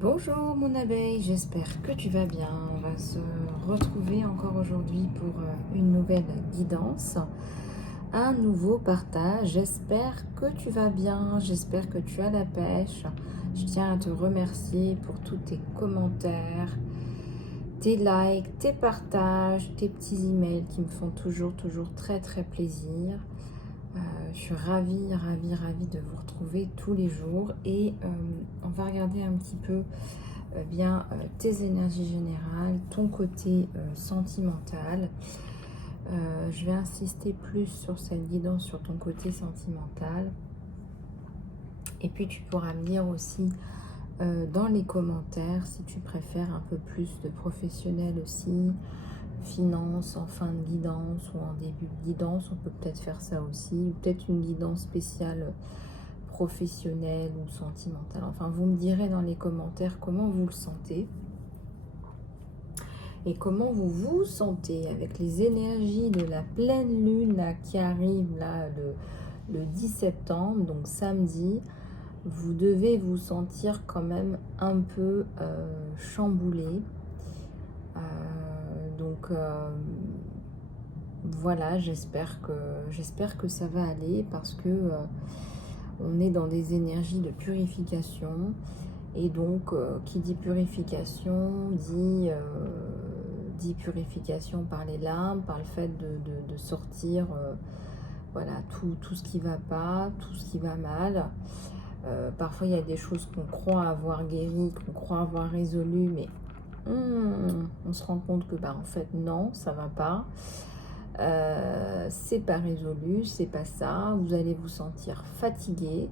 Bonjour mon abeille, j'espère que tu vas bien. On va se retrouver encore aujourd'hui pour une nouvelle guidance, un nouveau partage. J'espère que tu vas bien, j'espère que tu as la pêche. Je tiens à te remercier pour tous tes commentaires, tes likes, tes partages, tes petits emails qui me font toujours très plaisir. Je suis ravie de vous retrouver tous les jours et on va regarder un petit peu tes énergies générales, ton côté sentimental. Je vais insister plus sur cette guidance sur ton côté sentimental. Et puis tu pourras me dire aussi dans les commentaires si tu préfères un peu plus de professionnel aussi, finance en fin de guidance ou en début de guidance, on peut peut-être faire ça aussi, ou peut-être une guidance spéciale professionnelle ou sentimentale. Enfin, vous me direz dans les commentaires comment vous le sentez et comment vous vous sentez avec les énergies de la pleine lune là, qui arrive là le 10 septembre, donc samedi. Vous devez vous sentir quand même un peu chamboulé. Voilà, j'espère que ça va aller parce que on est dans des énergies de purification et donc qui dit purification dit purification par les larmes, par le fait de sortir voilà, tout ce qui va pas, tout ce qui va mal. Parfois il y a des choses qu'on croit avoir guéries, qu'on croit avoir résolues, mais on se rend compte que en fait non, ça va pas. C'est pas résolu, c'est pas ça. Vous allez vous sentir fatigué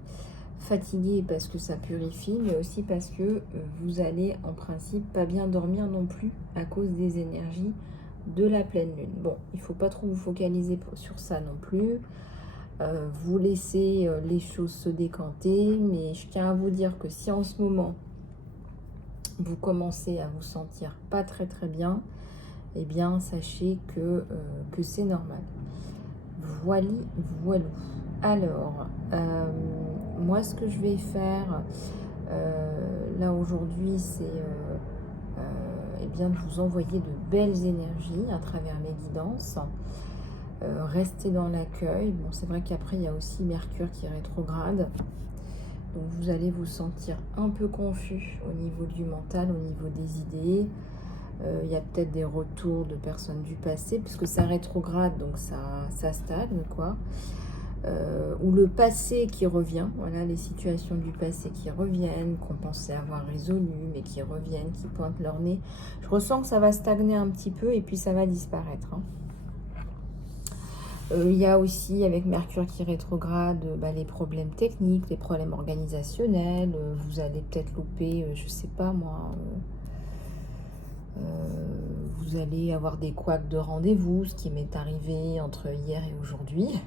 parce que ça purifie, mais aussi parce que vous allez en principe pas bien dormir non plus à cause des énergies de la pleine lune. Bon, il faut pas trop vous focaliser sur ça non plus. Vous laissez les choses se décanter, mais je tiens à vous dire que si en ce moment vous commencez à vous sentir pas très bien, eh bien sachez que c'est normal. Voilà. Alors, moi ce que je vais faire là aujourd'hui, c'est bien de vous envoyer de belles énergies à travers mes guidances. Restez dans l'accueil. Bon, c'est vrai qu'après il y a aussi Mercure qui est rétrograde. Donc vous allez vous sentir un peu confus au niveau du mental, au niveau des idées. Il y a peut-être des retours de personnes du passé, puisque ça rétrograde, donc ça stagne, quoi. Ou le passé qui revient, voilà, les situations du passé qui reviennent, qu'on pensait avoir résolues, mais qui reviennent, qui pointent leur nez. Je ressens que ça va stagner un petit peu et puis ça va disparaître, hein. Il y a aussi, avec Mercure qui rétrograde, les problèmes techniques, les problèmes organisationnels. Vous allez peut-être louper, je sais pas moi, vous allez avoir des couacs de rendez-vous, ce qui m'est arrivé entre hier et aujourd'hui.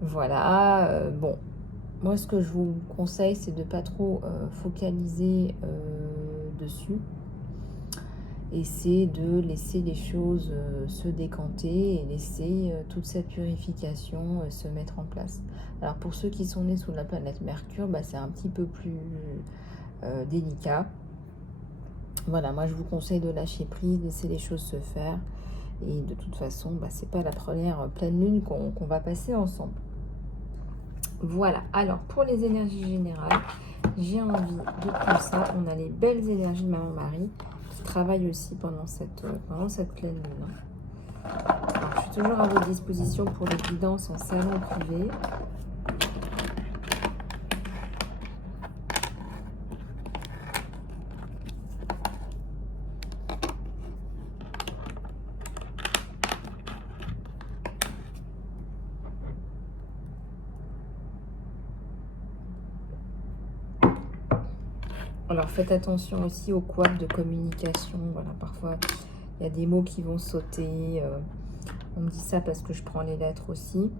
Voilà, bon, moi ce que je vous conseille, c'est de pas trop focaliser dessus. Et c'est de laisser les choses se décanter et laisser toute cette purification se mettre en place. Alors pour ceux qui sont nés sous la planète Mercure, c'est un petit peu plus délicat. Voilà, moi je vous conseille de lâcher prise, laisser les choses se faire. Et de toute façon, c'est pas la première pleine lune qu'on va passer ensemble. Voilà, alors pour les énergies générales, j'ai envie de prendre ça. On a les belles énergies de Maman-Marie qui travaillent aussi pendant cette pleine lune. Alors, je suis toujours à votre disposition pour les guidances en salon privé. Alors faites attention aussi aux couacs de communication. Voilà, parfois il y a des mots qui vont sauter. On me dit ça parce que je prends les lettres aussi.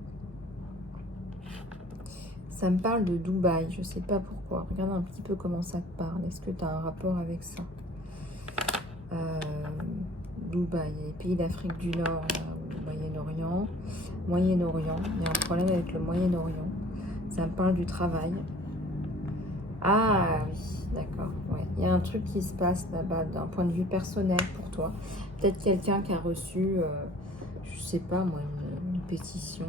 Ça me parle de Dubaï, je sais pas pourquoi. Regarde un petit peu comment ça te parle. Est-ce que tu as un rapport avec ça? Dubaï, les pays d'Afrique du Nord, Moyen-Orient. Moyen-Orient, il y a un problème avec le Moyen-Orient. Ça me parle du travail. Ah oui, d'accord. Ouais. Il y a un truc qui se passe là-bas d'un point de vue personnel pour toi. Peut-être quelqu'un qui a reçu, je sais pas moi, une pétition,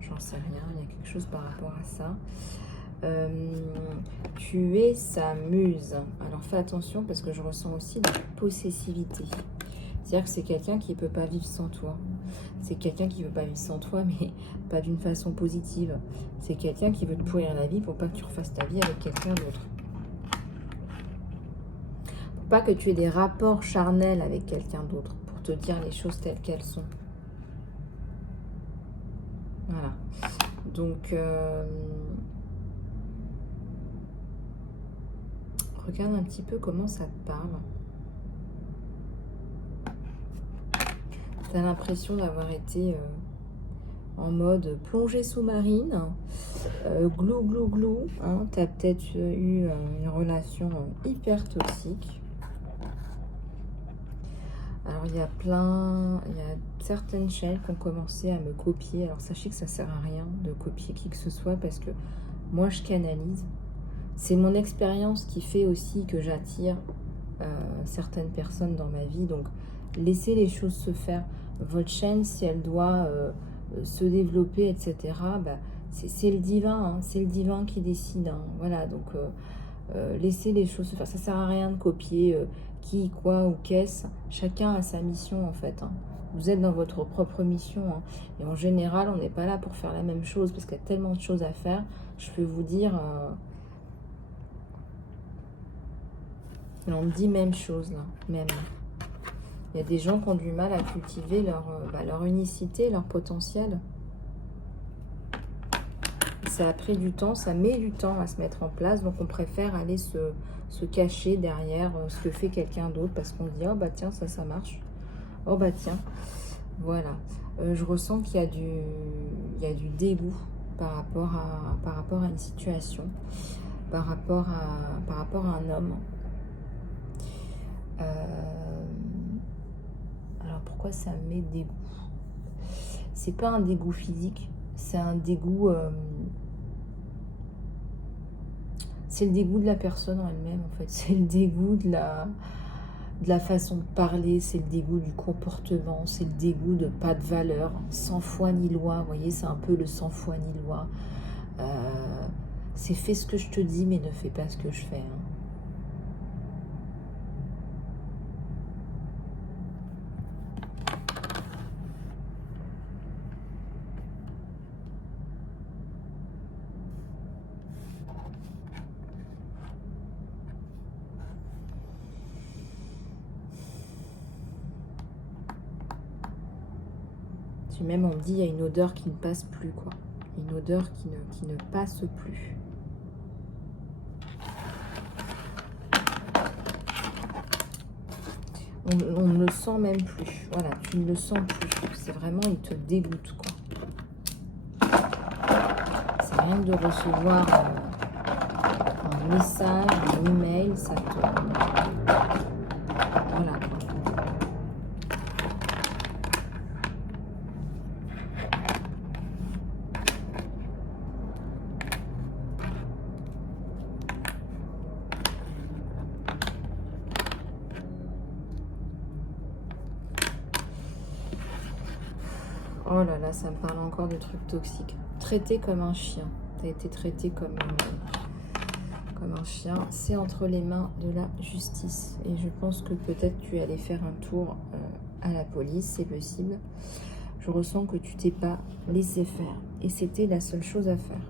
j'en sais rien, il y a quelque chose par rapport à ça. Tu es sa muse. Alors fais attention parce que je ressens aussi la possessivité. C'est-à-dire que c'est quelqu'un qui ne peut pas vivre sans toi. C'est quelqu'un qui ne veut pas vivre sans toi, mais pas d'une façon positive. C'est quelqu'un qui veut te pourrir la vie pour pas que tu refasses ta vie avec quelqu'un d'autre. Pour pas que tu aies des rapports charnels avec quelqu'un d'autre. Pour te dire les choses telles qu'elles sont. Voilà. Donc, regarde un petit peu comment ça te parle. Tu as l'impression d'avoir été en mode plongée sous-marine, glou glou glou. Hein, tu as peut-être eu une relation hyper toxique. Alors il y a certaines chaînes qui ont commencé à me copier. Alors sachez que ça sert à rien de copier qui que ce soit parce que moi je canalise. C'est mon expérience qui fait aussi que j'attire certaines personnes dans ma vie. Donc laissez les choses se faire. Votre chaîne, si elle doit se développer, etc., bah, c'est le divin, hein, c'est le divin qui décide. Hein, voilà, donc laissez les choses se faire. Ça sert à rien de copier qui, quoi ou qu'est-ce. Chacun a sa mission en fait. Hein. Vous êtes dans votre propre mission. Hein. Et en général, on n'est pas là pour faire la même chose parce qu'il y a tellement de choses à faire. Je peux vous dire, on dit même chose là, même. Il y a des gens qui ont du mal à cultiver leur unicité, leur potentiel. Ça a pris du temps, ça met du temps à se mettre en place. Donc on préfère aller se cacher derrière ce que fait quelqu'un d'autre parce qu'on se dit, oh bah tiens, ça marche. Oh bah tiens, voilà. Je ressens qu'il y a du dégoût par rapport à une situation, par rapport à un homme. Alors pourquoi ça met dégoût? C'est pas un dégoût physique, c'est un dégoût. C'est le dégoût de la personne en elle-même en fait. C'est le dégoût de la façon de parler, c'est le dégoût du comportement, c'est le dégoût de pas de valeur, sans foi ni loi. Vous voyez, c'est un peu le sans foi ni loi. C'est fais ce que je te dis, mais ne fais pas ce que je fais. Hein. Même on dit il y a une odeur qui ne passe plus, quoi. Une odeur qui ne passe plus. On ne le sent même plus. Voilà, tu ne le sens plus. C'est vraiment, il te dégoûte, quoi. C'est rien que de recevoir un message, un email, ça te... Voilà. Oh là là, ça me parle encore de trucs toxiques. Traité comme un chien. Tu as été traité comme un chien. C'est entre les mains de la justice. Et je pense que peut-être tu allais faire un tour à la police, c'est possible. Je ressens que tu t'es pas laissé faire. Et c'était la seule chose à faire.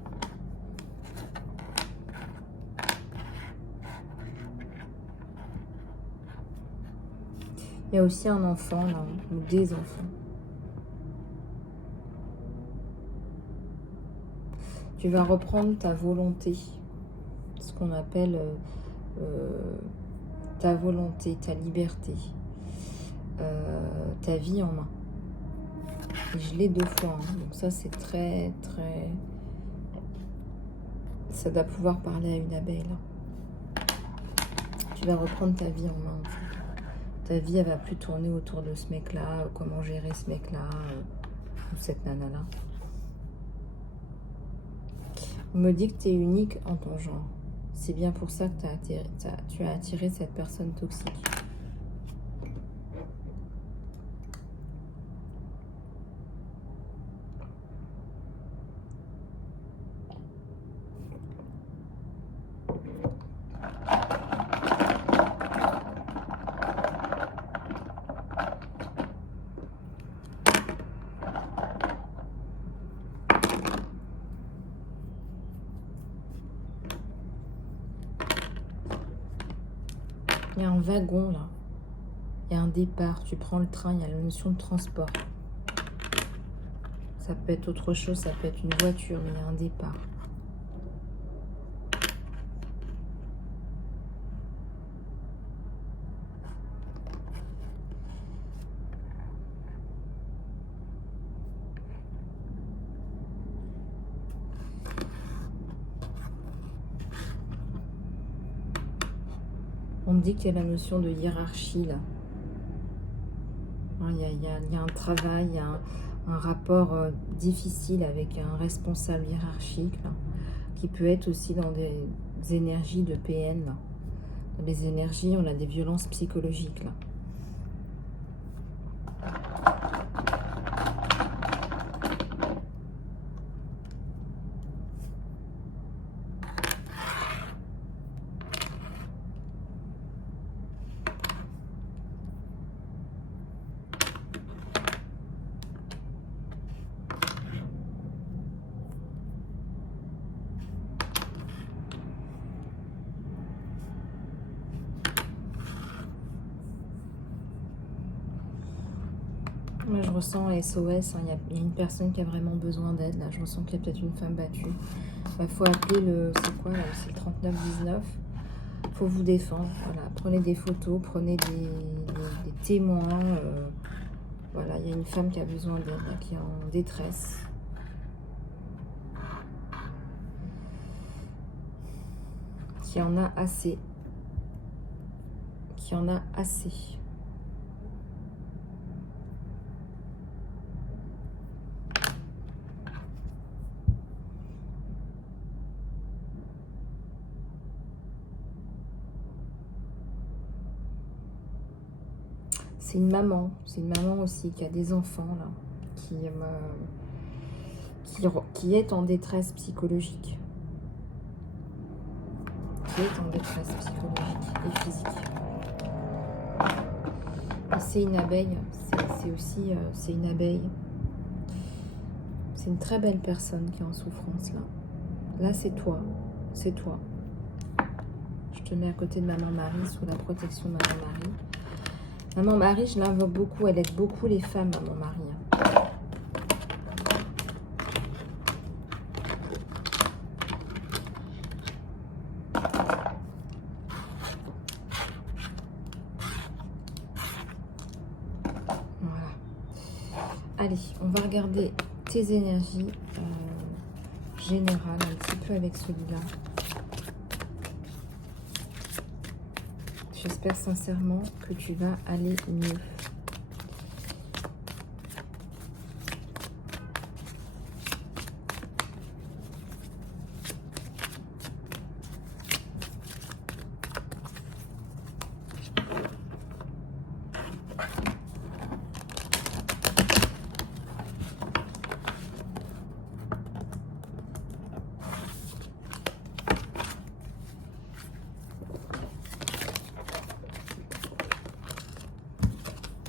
Il y a aussi un enfant là, ou des enfants. Tu vas reprendre ta volonté, ce qu'on appelle ta volonté, ta liberté, ta vie en main. Et je l'ai 2 fois, hein. Donc ça c'est très très... Ça doit pouvoir parler à une abeille là. Tu vas reprendre ta vie en main en fait. Ta vie elle va plus tourner autour de ce mec là, comment gérer ce mec là, ou cette nana là. On me dit que tu es unique en ton genre. C'est bien pour ça que tu as attiré cette personne toxique. Il y a un wagon là. Il y a un départ. Tu prends le train, il y a la notion de transport. Ça peut être autre chose, ça peut être une voiture, mais il y a un départ. On me dit qu'il y a la notion de hiérarchie là. Il y a un travail, il y a un rapport difficile avec un responsable hiérarchique là, qui peut être aussi dans des énergies de PN. Là. Dans les énergies, on a des violences psychologiques là. Moi, je ressens SOS, hein. Il y a une personne qui a vraiment besoin d'aide. Là, je ressens qu'il y a peut-être une femme battue. Il faut appeler le... C'est quoi là? C'est le 3919. Il faut vous défendre. Voilà. Prenez des photos, prenez des témoins. Voilà, il y a une femme qui a besoin d'aide, qui est en détresse. Qui en a assez. Qui en a assez. C'est une maman aussi qui a des enfants là, qui est en détresse psychologique. Qui est en détresse psychologique et physique. Et c'est une abeille, c'est aussi c'est une abeille. C'est une très belle personne qui est en souffrance là. Là c'est toi, c'est toi. Je te mets à côté de Maman Marie, sous la protection de Maman Marie. Maman Marie, je l'invoque beaucoup, elle aide beaucoup les femmes, Maman Marie. Voilà. Allez, on va regarder tes énergies générales, un petit peu avec celui-là. J'espère sincèrement que tu vas aller mieux.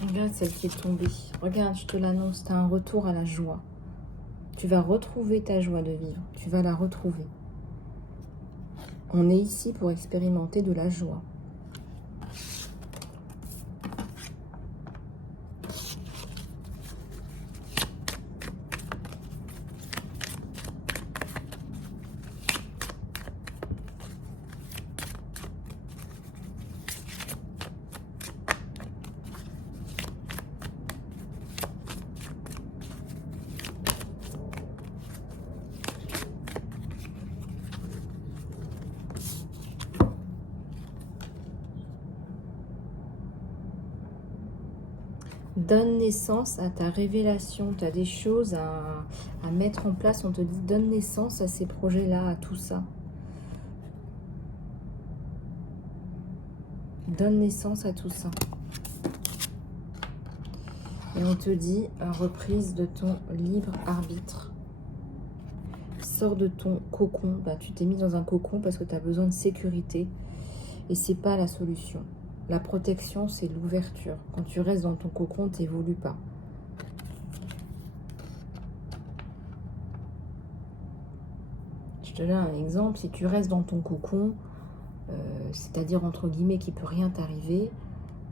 Regarde celle qui est tombée. Regarde, je te l'annonce, tu as un retour à la joie. Tu vas retrouver ta joie de vivre. Tu vas la retrouver. On est ici pour expérimenter de la joie. Donne naissance à ta révélation. Tu as des choses à mettre en place. On te dit, donne naissance à ces projets-là, à tout ça. donne naissance à tout ça. Et on te dit, reprise de ton libre arbitre. Sors de ton cocon. Bah, tu t'es mis dans un cocon parce que tu as besoin de sécurité. Et c'est pas la solution. La protection, c'est l'ouverture. Quand tu restes dans ton cocon, tu n'évolues pas. Je te donne un exemple. Si tu restes dans ton cocon, c'est-à-dire entre guillemets qu'il ne peut rien t'arriver,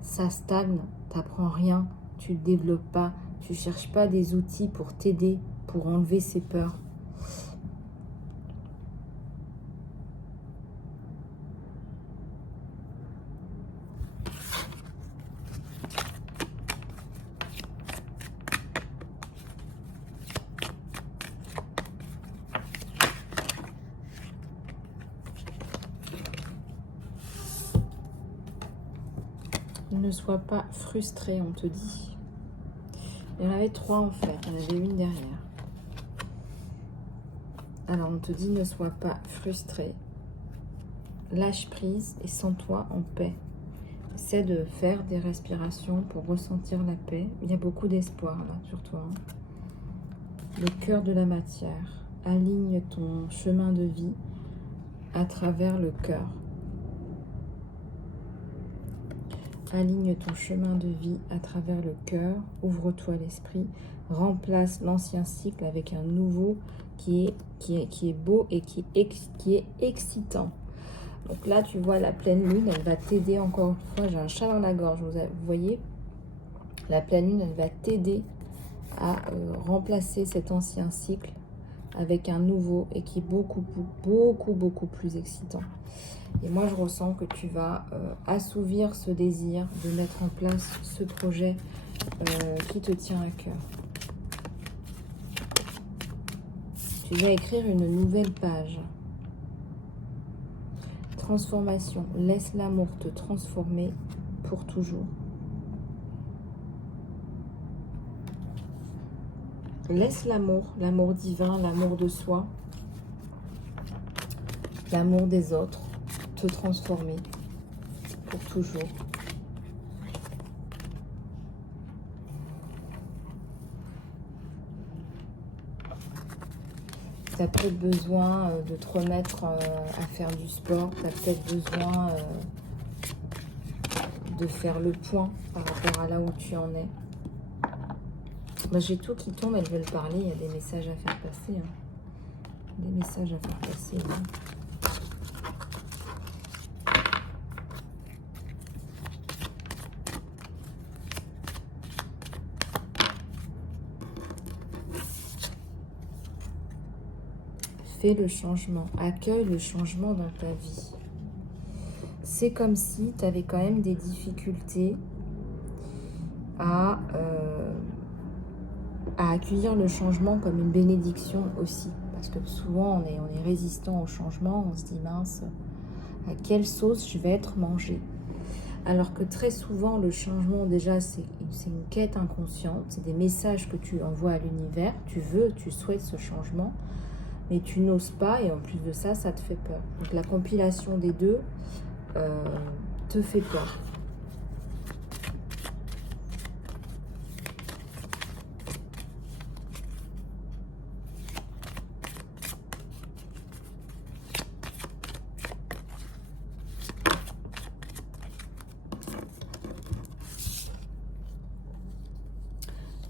ça stagne, tu n'apprends rien, tu ne développes pas, tu ne cherches pas des outils pour t'aider, pour enlever ces peurs. Ne sois pas frustré, on te dit. Il y en avait 3 en fait, il y en avait une derrière. Alors on te dit ne sois pas frustré. Lâche prise et sens-toi en paix. Essaie de faire des respirations pour ressentir la paix. Il y a beaucoup d'espoir là sur toi. Le cœur de la matière. Aligne ton chemin de vie à travers le cœur. Aligne ton chemin de vie à travers le cœur. Ouvre-toi l'esprit. Remplace l'ancien cycle avec un nouveau qui est beau et qui est excitant. Donc là, tu vois, la pleine lune, elle va t'aider encore une fois. J'ai un chat dans la gorge, vous voyez. La pleine lune, elle va t'aider à remplacer cet ancien cycle avec un nouveau et qui est beaucoup plus excitant. Et moi, je ressens que tu vas assouvir ce désir de mettre en place ce projet qui te tient à cœur. Tu vas écrire une nouvelle page. Transformation. Laisse l'amour te transformer pour toujours. Laisse l'amour divin, l'amour de soi, l'amour des autres, te transformer pour toujours. Tu as peut-être besoin de te remettre à faire du sport. Tu as peut-être besoin de faire le point par rapport à là où tu en es. Moi, j'ai tout qui tombe, elles veulent parler. Il y a des messages à faire passer. Hein. Des messages à faire passer. Hein. Fais le changement, accueille le changement dans ta vie. C'est comme si tu avais quand même des difficultés à accueillir le changement comme une bénédiction aussi. Parce que souvent, on est résistant au changement, on se dit mince, à quelle sauce je vais être mangé. Alors que très souvent, le changement, déjà, c'est une quête inconsciente, c'est des messages que tu envoies à l'univers, tu souhaites ce changement, mais tu n'oses pas, et en plus de ça, ça te fait peur. Donc la compilation des deux te fait peur.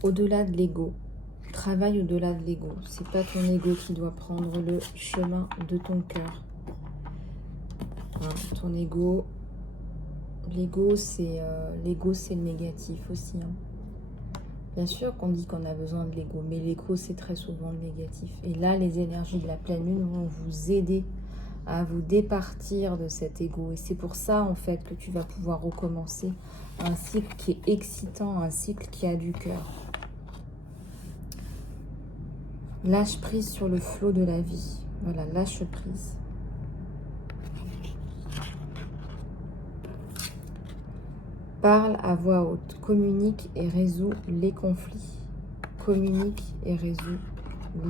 Au-delà de l'ego. Travaille au-delà de l'ego. C'est pas ton ego qui doit prendre le chemin de ton cœur. Voilà, ton ego. L'ego, c'est le négatif aussi. Hein. Bien sûr qu'on dit qu'on a besoin de l'ego, mais l'ego, c'est très souvent le négatif. Et là, les énergies de la pleine lune vont vous aider à vous départir de cet ego. Et c'est pour ça, en fait, que tu vas pouvoir recommencer un cycle qui est excitant, un cycle qui a du cœur. Lâche prise sur le flot de la vie. Voilà, lâche prise. Parle à voix haute. Communique et résous les conflits. Communique et résous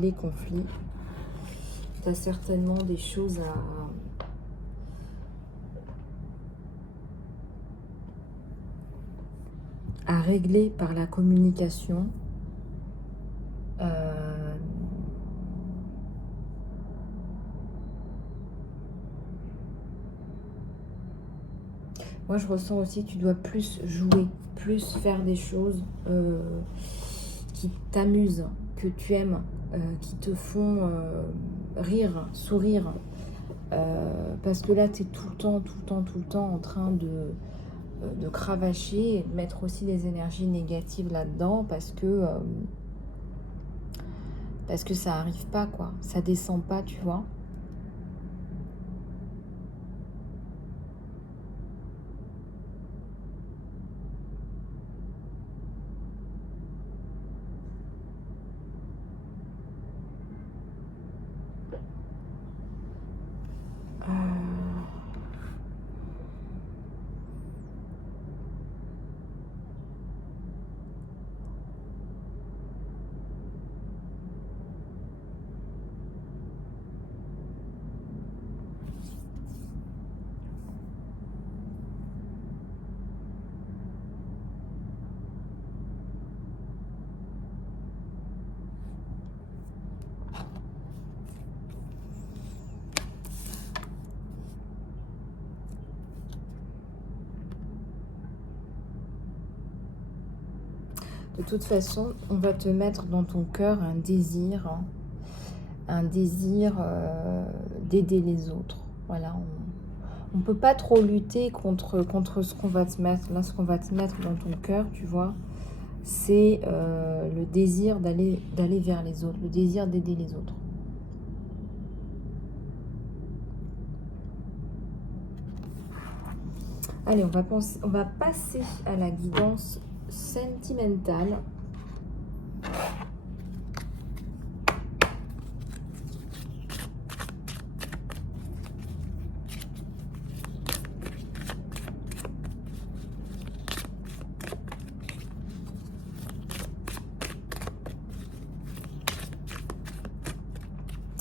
les conflits. Tu as certainement des choses à régler par la communication. Moi, je ressens aussi que tu dois plus jouer, plus faire des choses qui t'amusent, que tu aimes, qui te font rire, sourire. Parce que là, tu es tout le temps en train de cravacher et de mettre aussi des énergies négatives là-dedans parce que ça arrive pas, quoi. Ça descend pas, tu vois. De toute façon, on va te mettre dans ton cœur un désir, d'aider les autres. Voilà, on ne peut pas trop lutter contre ce qu'on va te mettre. Là, ce qu'on va te mettre dans ton cœur, tu vois, c'est le désir d'aller vers les autres, le désir d'aider les autres. Allez, on va passer à la guidance sentimentale.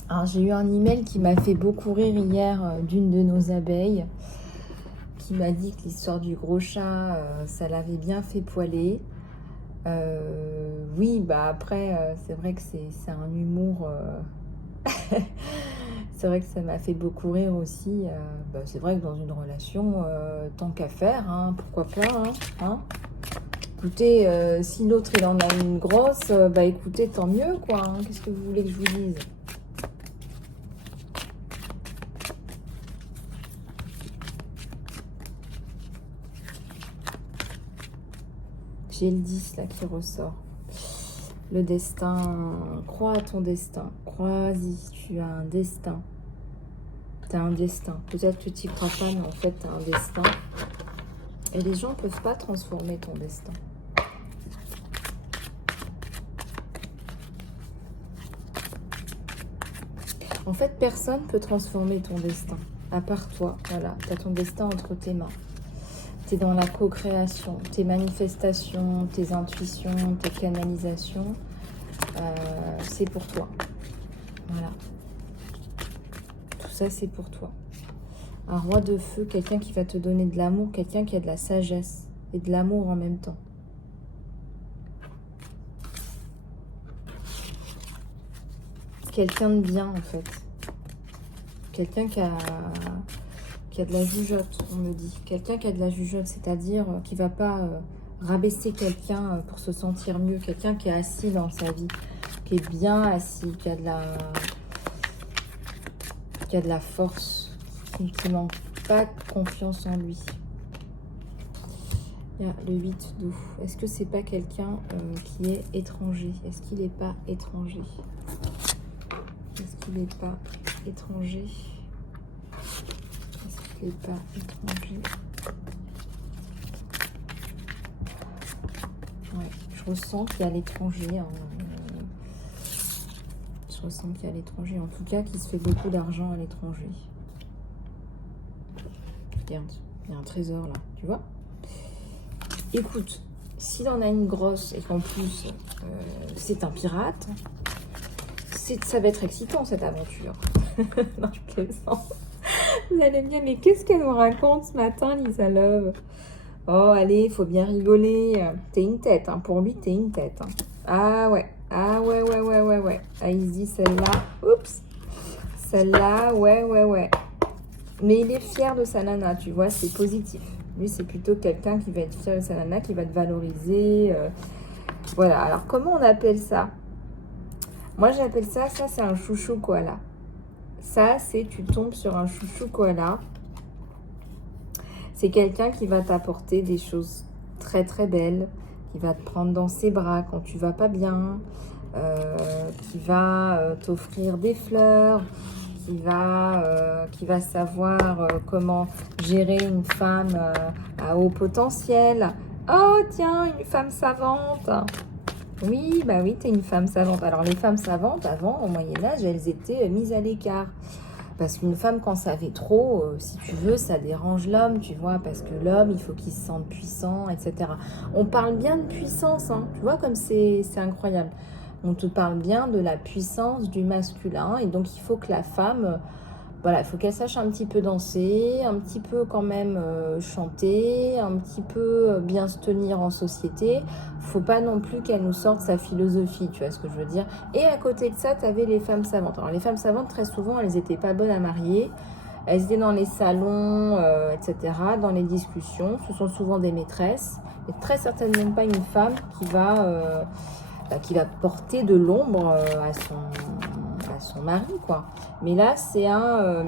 Alors, j'ai eu un email qui m'a fait beaucoup rire hier d'une de nos abeilles qui m'a dit que l'histoire du gros chat, ça l'avait bien fait poiler. Oui, bah après, c'est vrai que c'est un humour... c'est vrai que ça m'a fait beaucoup rire aussi. Bah, c'est vrai que dans une relation, tant qu'à faire, hein, pourquoi pas, hein. Écoutez, si l'autre il en a une grosse, bah écoutez, tant mieux, quoi. Hein. Qu'est-ce que vous voulez que je vous dise? J'ai le 10 là qui ressort. Le destin, crois à ton destin. Crois-y, tu as un destin. Tu as un destin. Peut-être que tu n'y crois pas, mais en fait, tu as un destin. Et les gens ne peuvent pas transformer ton destin. En fait, personne ne peut transformer ton destin. À part toi, voilà. Tu as ton destin entre tes mains. Tu es dans la co-création, tes manifestations, tes intuitions, tes canalisations, c'est pour toi. Voilà. Tout ça, c'est pour toi. Un roi de feu, quelqu'un qui va te donner de l'amour, quelqu'un qui a de la sagesse et de l'amour en même temps. Quelqu'un de bien, en fait. Quelqu'un qui a de la jugeote, on me dit. Quelqu'un qui a de la jugeote, c'est-à-dire qui ne va pas rabaisser quelqu'un pour se sentir mieux. Quelqu'un qui est assis dans sa vie, qui est bien assis, qui a de la force, qui manque pas de confiance en lui. Il y a le 8 d'août. Est-ce que c'est pas quelqu'un qui est étranger? Est-ce qu'il n'est pas étranger? Est-ce qu'il n'est pas étranger? Est-ce qu'il n'est pas étranger? Ouais, je ressens qu'il y a l'étranger. Hein. Je ressens qu'il y a l'étranger. En tout cas, qu'il se fait beaucoup d'argent à l'étranger. Regarde, il y a un trésor là, tu vois? Écoute, s'il en a une grosse et qu'en plus c'est un pirate, ça va être excitant cette aventure. Non, je plaisante. Vous allez me dire, mais qu'est-ce qu'elle nous raconte ce matin, Lisa Love? Oh, allez, faut bien rigoler. T'es une tête, hein. Pour lui, t'es une tête. Hein. Ah ouais. Ah ouais, ouais, ouais, ouais, ouais. Ah, il se dit celle-là. Oups. Celle-là, ouais, ouais, ouais. Mais il est fier de sa nana, tu vois, c'est positif. Lui, c'est plutôt quelqu'un qui va être fier de sa nana, qui va te valoriser. Voilà. Alors, comment on appelle ça? Moi, j'appelle ça, c'est un chouchou koala. Ça, c'est tu tombes sur un chouchou koala. C'est quelqu'un qui va t'apporter des choses très très belles, qui va te prendre dans ses bras quand tu vas pas bien, qui va t'offrir des fleurs, qui va savoir comment gérer une femme à haut potentiel. Oh tiens, une femme savante. Oui, bah oui, t'es une femme savante. Alors les femmes savantes, avant, au Moyen-Âge, elles étaient mises à l'écart. Parce qu'une femme, quand ça fait trop, si tu veux, ça dérange l'homme, tu vois, parce que l'homme, il faut qu'il se sente puissant, etc. On parle bien de puissance, hein, tu vois, comme c'est incroyable. On te parle bien de la puissance du masculin, et donc il faut que la femme, voilà, il faut qu'elle sache un petit peu danser, un petit peu quand même chanter, un petit peu bien se tenir en société. Faut pas non plus qu'elle nous sorte sa philosophie, tu vois ce que je veux dire. Et à côté de ça, tu avais les femmes savantes. Alors les femmes savantes, très souvent, elles n'étaient pas bonnes à marier. Elles étaient dans les salons, etc., dans les discussions. Ce sont souvent des maîtresses. Et très certainement pas une femme qui va porter de l'ombre à son mari, quoi. Mais là, c'est un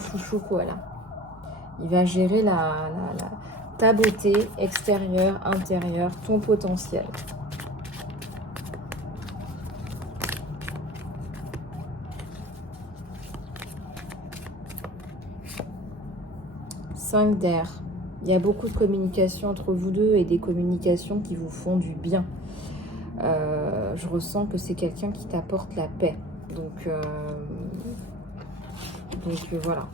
chouchou, quoi, là. Il va gérer ta beauté extérieure, intérieure, ton potentiel. Cinq d'air. Il y a beaucoup de communication entre vous deux et des communications qui vous font du bien. Je ressens que c'est quelqu'un qui t'apporte la paix. Donc voilà.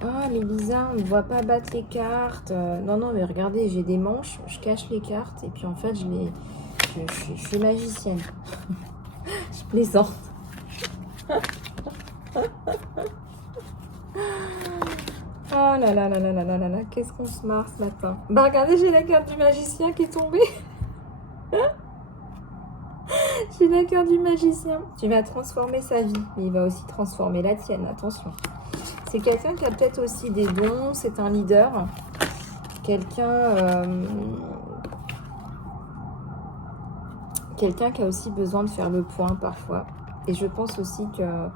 Ah, mais Lisa, on ne voit pas battre les cartes. Non, mais regardez, j'ai des manches, je cache les cartes et puis en fait, je suis magicienne. Je plaisante. Oh là là là là là là là là, qu'est-ce qu'on se marre ce matin. Bah regardez, j'ai la carte du magicien qui est tombée. J'ai la carte du magicien. Tu vas transformer sa vie, mais il va aussi transformer la tienne, attention. C'est quelqu'un qui a peut-être aussi des dons, c'est un leader. Quelqu'un qui a aussi besoin de faire le point parfois. Et je pense aussi que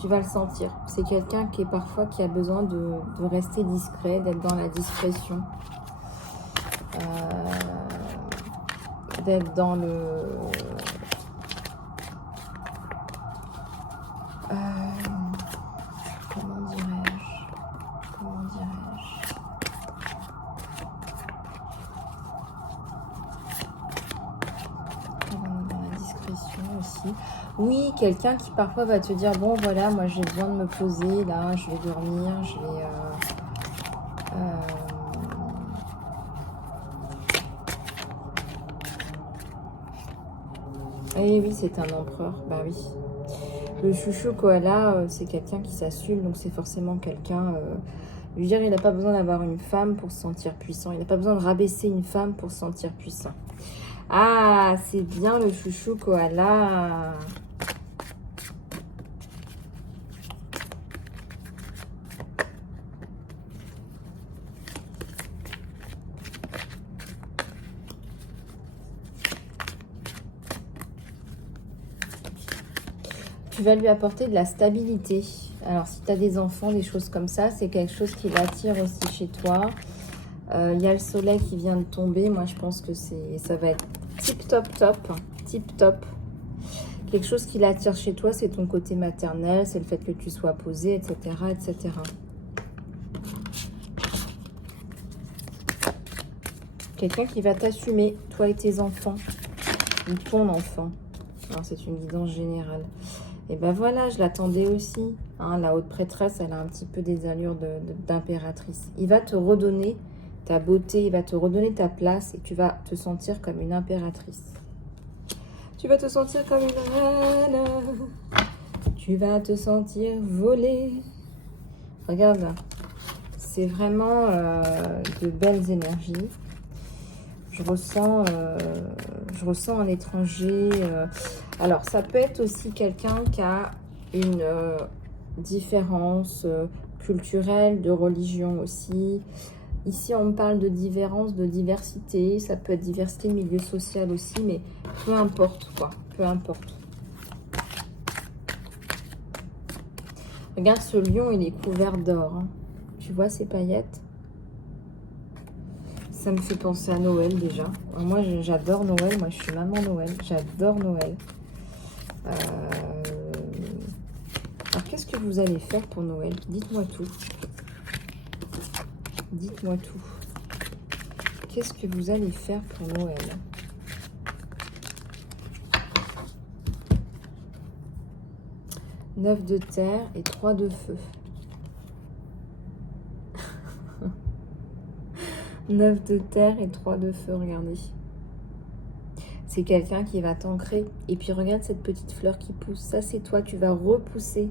tu vas le sentir. C'est quelqu'un qui a besoin de rester discret, d'être dans la discrétion. D'être dans le... comment dirais-je dans la discrétion aussi. Oui, quelqu'un qui parfois va te dire, bon voilà, moi j'ai besoin de me poser, là, je vais dormir, je vais... Eh oui, c'est un empereur, bah oui. Le chouchou koala, c'est quelqu'un qui s'assume, donc c'est forcément quelqu'un... je veux dire, il n'a pas besoin d'avoir une femme pour se sentir puissant. Il n'a pas besoin de rabaisser une femme pour se sentir puissant. Ah, c'est bien le chouchou koala. Tu vas lui apporter de la stabilité. Alors, si tu as des enfants, des choses comme ça, c'est quelque chose qui l'attire aussi chez toi. Il y a le soleil qui vient de tomber. Moi, je pense que ça va être tip top. Quelque chose qui l'attire chez toi, c'est ton côté maternel, c'est le fait que tu sois posé, etc., etc. Quelqu'un qui va t'assumer, toi et tes enfants, ou ton enfant. Alors, c'est une guidance générale. Et ben voilà, je l'attendais aussi. Hein, la haute prêtresse, elle a un petit peu des allures d'impératrice. Il va te redonner ta beauté, il va te redonner ta place et tu vas te sentir comme une impératrice. Tu vas te sentir comme une reine. Tu vas te sentir voler. Regarde là. C'est vraiment de belles énergies. Je ressens un étranger. Alors, ça peut être aussi quelqu'un qui a une différence culturelle, de religion aussi. Ici, on me parle de différence, de diversité. Ça peut être diversité de milieu social aussi, mais peu importe quoi. Peu importe. Regarde, ce lion, il est couvert d'or. Hein. Tu vois ces paillettes? Ça me fait penser à Noël déjà. Moi, j'adore Noël. Moi, je suis maman Noël. J'adore Noël. Alors, qu'est-ce que vous allez faire pour Noël? Dites-moi tout. Dites-moi tout. Qu'est-ce que vous allez faire pour Noël? Neuf de terre et 3 de feu. 9 de terre et 3 de feu, regardez. C'est quelqu'un qui va t'ancrer. Et puis regarde cette petite fleur qui pousse. Ça, c'est toi. Tu vas repousser.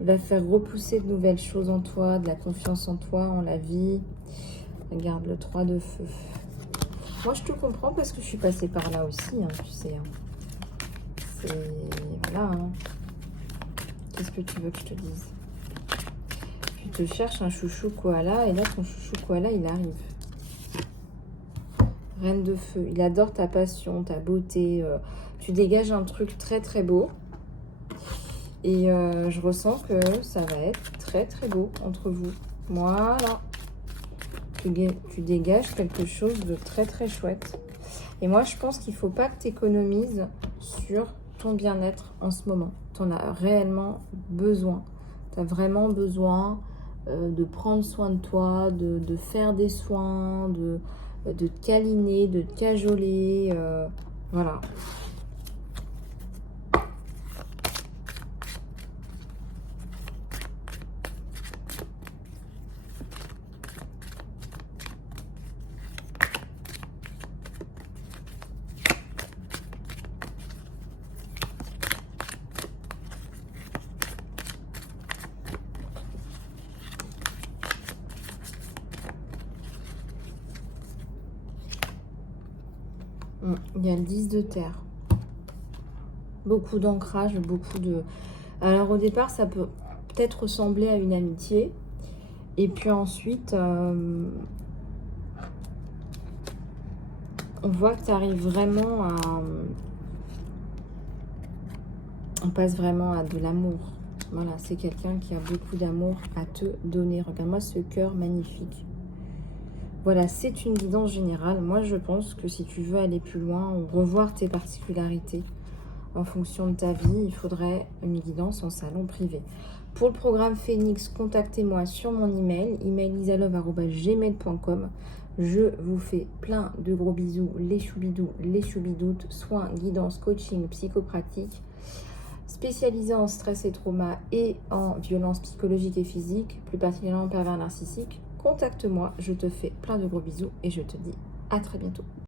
Il va faire repousser de nouvelles choses en toi, de la confiance en toi, en la vie. Regarde le 3 de feu. Moi, je te comprends parce que je suis passée par là aussi, hein, tu sais. Hein. C'est... Voilà. Hein. Qu'est-ce que tu veux que je te dise? Tu te cherches un chouchou koala et là, ton chouchou koala, il arrive. Reine de feu, il adore ta passion, ta beauté. Tu dégages un truc très très beau. Et je ressens que ça va être très très beau entre vous. Voilà. Tu dégages quelque chose de très très chouette. Et moi, je pense qu'il ne faut pas que tu économises sur ton bien-être en ce moment. Tu en as réellement besoin. Tu as vraiment besoin de prendre soin de toi, de faire des soins, de te câliner, de te cajoler. Voilà. Il y a le 10 de terre. Beaucoup d'ancrage, beaucoup de... Alors au départ, ça peut peut-être ressembler à une amitié. Et puis ensuite, on voit que tu arrives vraiment à... On passe vraiment à de l'amour. Voilà, c'est quelqu'un qui a beaucoup d'amour à te donner. Regarde-moi ce cœur magnifique. Voilà, c'est une guidance générale. Moi, je pense que si tu veux aller plus loin ou revoir tes particularités en fonction de ta vie, il faudrait une guidance en salon privé. Pour le programme Phoenix, contactez-moi sur mon email, emailisalove@gmail.com. Je vous fais plein de gros bisous, les choubidous, les choubidoutes, soins, guidance, coaching, psychopratique, spécialisé en stress et trauma et en violence psychologique et physique, plus particulièrement pervers narcissique. Contacte-moi, je te fais plein de gros bisous et je te dis à très bientôt.